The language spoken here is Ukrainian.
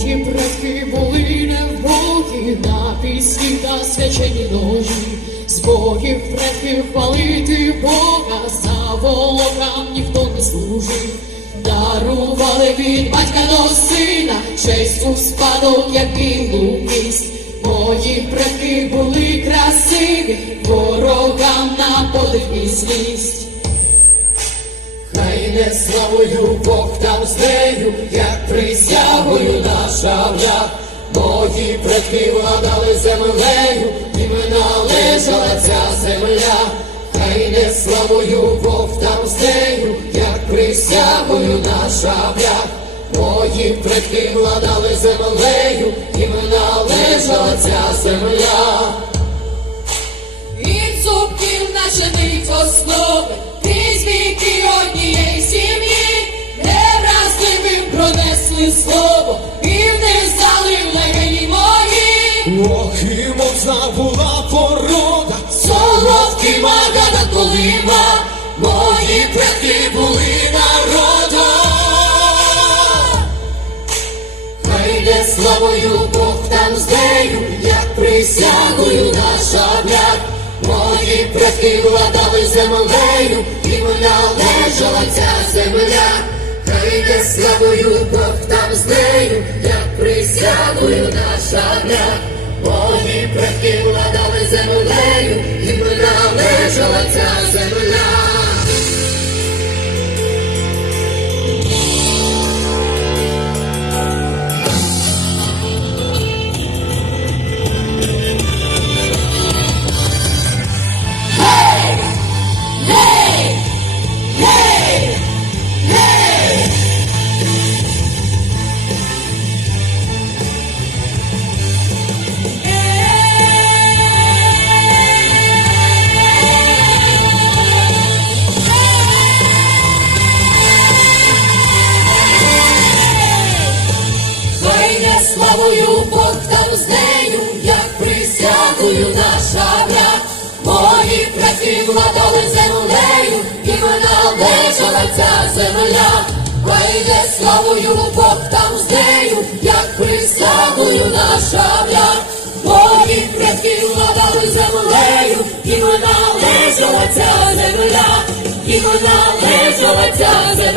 Мої предки були невбогі на пісні та свячені ножі. З богів предків хвалити Бога, за волокам ніхто не служив. Дарували від батька до сина, честь у спадок, як білу кість. Мої предки були красиві, ворогам на подив і злість. Не славою Бог там з нею, як присягою на шаблях. Мої предки владали землею, їм належала ця земля. Хай не славою Бог там з нею, як присягою на шаблях. Мої предки владали землею, їм належала ця земля. І моцна була порода, Солодкий магада колима, мої предки були народом. Хай йде славою Бог там з нею, як присягою на шаблях. Мої предки владали землею, і їм належала ця земля. Хай йде славою Бог там з нею, як присягою на шаблях. Славою Бог там з нею, як присягою на шаблях. Мої предки владали землею, і належала ця земля. Хай не славою Бог там з нею, як присягою на шаблях. Мої предки владали землею, і і належала ця земля, і належала ця земля.